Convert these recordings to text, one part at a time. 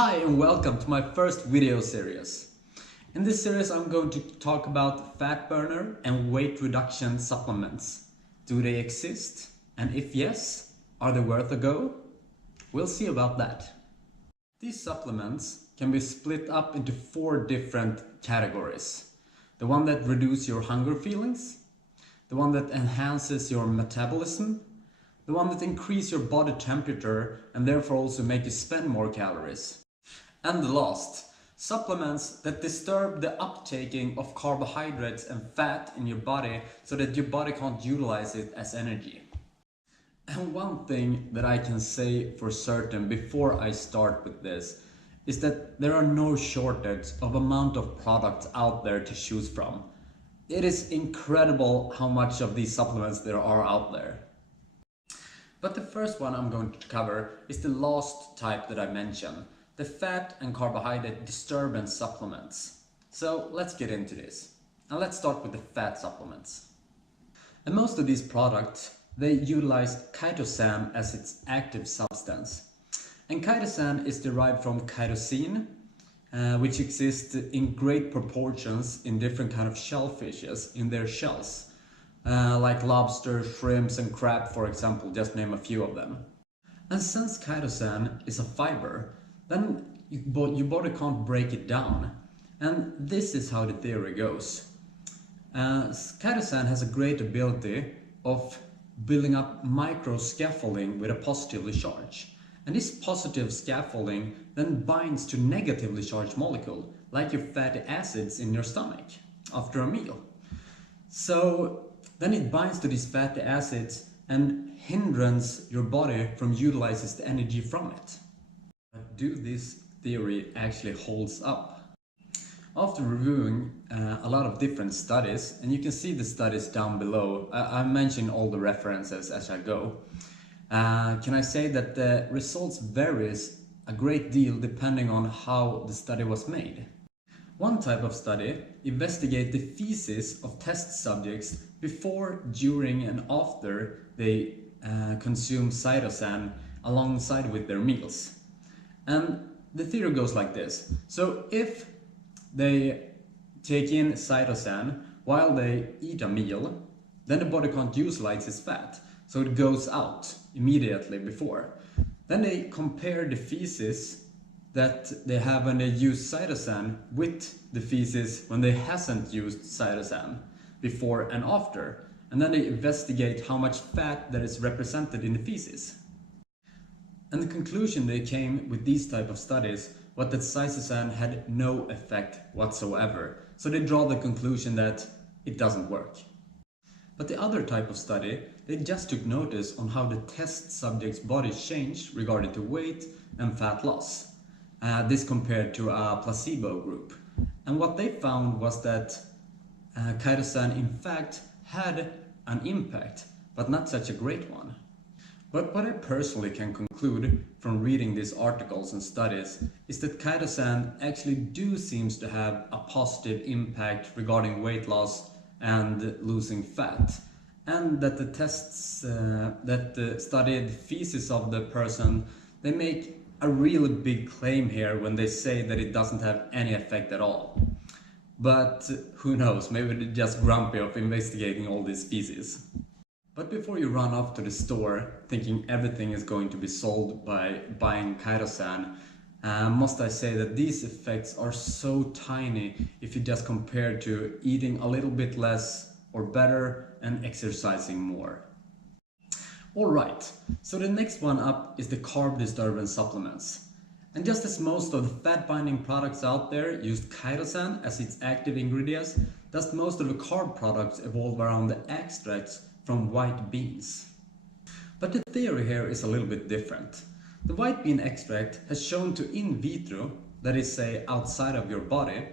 Hi and welcome to my first video series. In this series I'm going to talk about fat burner and weight reduction supplements. Do they exist? And if yes, are they worth a go? We'll see about that. These supplements can be split up into 4 different categories. The one that reduces your hunger feelings, the one that enhances your metabolism, the one that increases your body temperature and therefore also make you spend more calories. And the last, supplements that disturb the uptaking of carbohydrates and fat in your body so that your body can't utilize it as energy. And one thing that I can say for certain before I start with this is that there are no shortage of amount of products out there to choose from. It is incredible how much of these supplements there are out there. But the first one I'm going to cover is the last type that I mentioned, the fat and carbohydrate disturbance supplements. So let's get into this. And let's start with the fat supplements. And most of these products, they utilize chitosan as its active substance. And chitosan is derived from chitosan, which exists in great proportions in different kind of shellfishes in their shells. Like lobster, shrimps and crab, for example, just name a few of them. And since chitosan is a fiber, then your body can't break it down. And this is how the theory goes. Chitosan has a great ability of building up micro scaffolding with a positively charge. And this positive scaffolding then binds to negatively charged molecule, like your fatty acids in your stomach after a meal. So then it binds to these fatty acids and hinders your body from utilizing the energy from it. But do this theory actually holds up? After reviewing a lot of different studies, and you can see the studies down below, I'm mentioning all the references as I go. Can I say that the results varies a great deal depending on how the study was made. One type of study investigates the feces of test subjects before, during and after they consume chitosan alongside with their meals. And the theory goes like this. So if they take in chitosan while they eat a meal, then the body can't utilize its fat, so it goes out immediately before. Then they compare the feces that they have when they use chitosan with the feces when they hasn't used chitosan before and after. And then they investigate how much fat that is represented in the feces. And the conclusion they came with these type of studies was that chitosan had no effect whatsoever. So they draw the conclusion that it doesn't work. But the other type of study, they just took notice on how the test subject's body changed regarding to weight and fat loss. This compared to a placebo group. And what they found was that chitosan in fact had an impact, but not such a great one. But what I personally can conclude from reading these articles and studies is that chitosan actually seems to have a positive impact regarding weight loss and losing fat. And that the tests that studied feces of the person, they make a really big claim here when they say that it doesn't have any effect at all. But who knows, maybe they're just grumpy of investigating all these feces. But before you run off to the store thinking everything is going to be solved by buying chitosan, must I say that these effects are so tiny if you just compare to eating a little bit less or better and exercising more. Alright, so the next one up is the carb disturbance supplements. And just as most of the fat binding products out there use chitosan as its active ingredients, thus most of the carb products evolve around the extracts from white beans. But the theory here is a little bit different. The white bean extract has shown to in vitro, that is say outside of your body,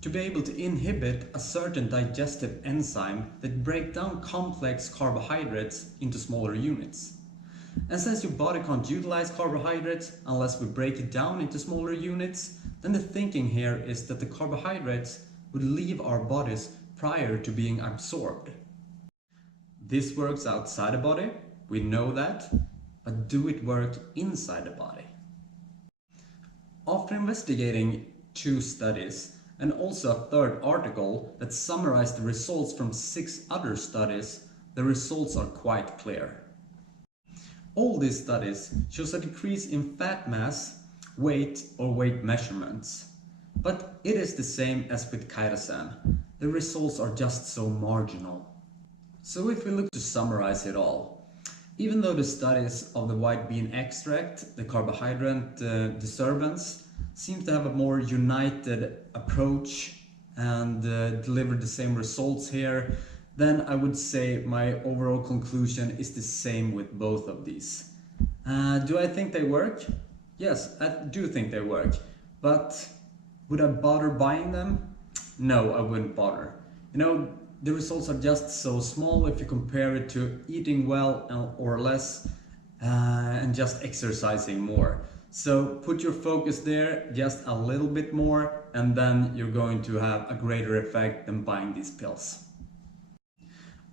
to be able to inhibit a certain digestive enzyme that break down complex carbohydrates into smaller units. And since your body can't utilize carbohydrates unless we break it down into smaller units, then the thinking here is that the carbohydrates would leave our bodies prior to being absorbed. This works outside the body, we know that, but do it work inside the body? After investigating 2 studies and also a third article that summarized the results from 6 other studies, the results are quite clear. All these studies shows a decrease in fat mass, weight or weight measurements. But it is the same as with chitosan. The results are just so marginal. So if we look to summarize it all, even though the studies of the white bean extract, the carbohydrate disturbance, seem to have a more united approach and deliver the same results here, then I would say my overall conclusion is the same with both of these. Do I think they work? Yes, I do think they work. But would I bother buying them? No, I wouldn't bother. The results are just so small if you compare it to eating well or less and just exercising more. So put your focus there just a little bit more, and then you're going to have a greater effect than buying these pills.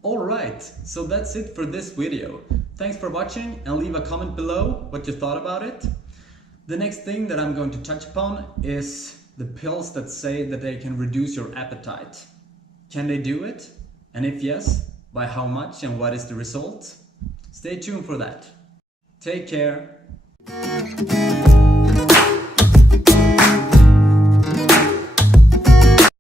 Alright, so that's it for this video. Thanks for watching, and leave a comment below what you thought about it. The next thing that I'm going to touch upon is the pills that say that they can reduce your appetite. Can they do it? And if yes, by how much and what is the result? Stay tuned for that. Take care.